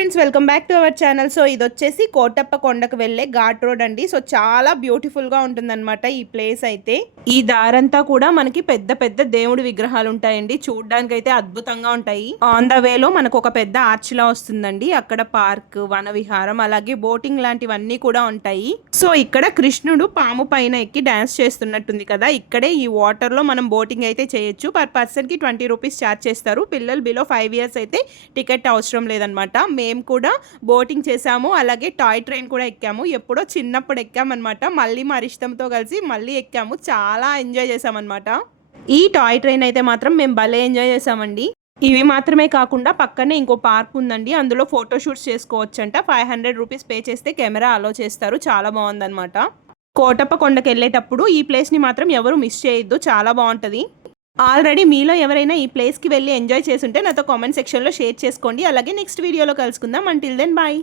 Friends, welcome back to our channel. So ఇది వచ్చేసి కోటప్ప కొండకు వెళ్ళే ఘాట్ రోడ్ అండి. సో చాలా బ్యూటిఫుల్గా ఉంటుందన్నమాట ఈ ప్లేస్ అయితే. ఈ దారంతా కూడా మనకి పెద్ద పెద్ద దేవుడి విగ్రహాలు ఉంటాయండి. చూడడానికి అయితే అద్భుతంగా ఉంటాయి. ఆన్ ద వేలో మనకు ఒక పెద్ద ఆర్చ్ లా వస్తుందండి. అక్కడ పార్క్, వన విహారం, అలాగే బోటింగ్ లాంటివన్నీ కూడా ఉంటాయి. సో ఇక్కడ కృష్ణుడు పాము పైన ఎక్కి డాన్స్ చేస్తున్నట్టుంది కదా. ఇక్కడే ఈ వాటర్ లో మనం బోటింగ్ అయితే చేయొచ్చు. పర్ పర్సన్ కి 20 రూపీస్ ఛార్జ్ చేస్తారు. పిల్లలు బిలో 5 ఇయర్స్ అయితే టికెట్ అవసరం లేదనమాట. మేము కూడా బోటింగ్ చేసాము, అలాగే టాయ్ ట్రైన్ కూడా ఎక్కాము. ఎప్పుడో చిన్నప్పుడు ఎక్కామన్నమాట. మళ్ళీ మా ఇష్టంతో కలిసి మళ్ళీ ఎక్కాము. చాలా ఎంజాయ్ చేసామన్నమాట. ఈ టాయ్ ట్రైన్ అయితే మాత్రం మేము భలే ఎంజాయ్ చేసామండి. ఇవి మాత్రమే కాకుండా పక్కనే ఇంకో పార్క్ ఉందండి. అందులో ఫోటోషూట్స్ చేసుకోవచ్చంట. 500 రూపీస్ పే చేస్తే కెమెరా అలో చేస్తారు. చాలా బాగుందన్నమాట. కోటప్ప కొండకి వెళ్ళేటప్పుడు ఈ ప్లేస్ని మాత్రం ఎవరు మిస్ చేయొద్దు. చాలా బాగుంటుంది. ఆల్రెడీ మీలో ఎవరైనా ఈ ప్లేస్కి వెళ్ళి ఎంజాయ్ చేస్తుంటే నాతో కామెంట్ సెక్షన్లో షేర్ చేసుకోండి. అలాగే నెక్స్ట్ వీడియోలో కలుసుకుందాం. Until then bye.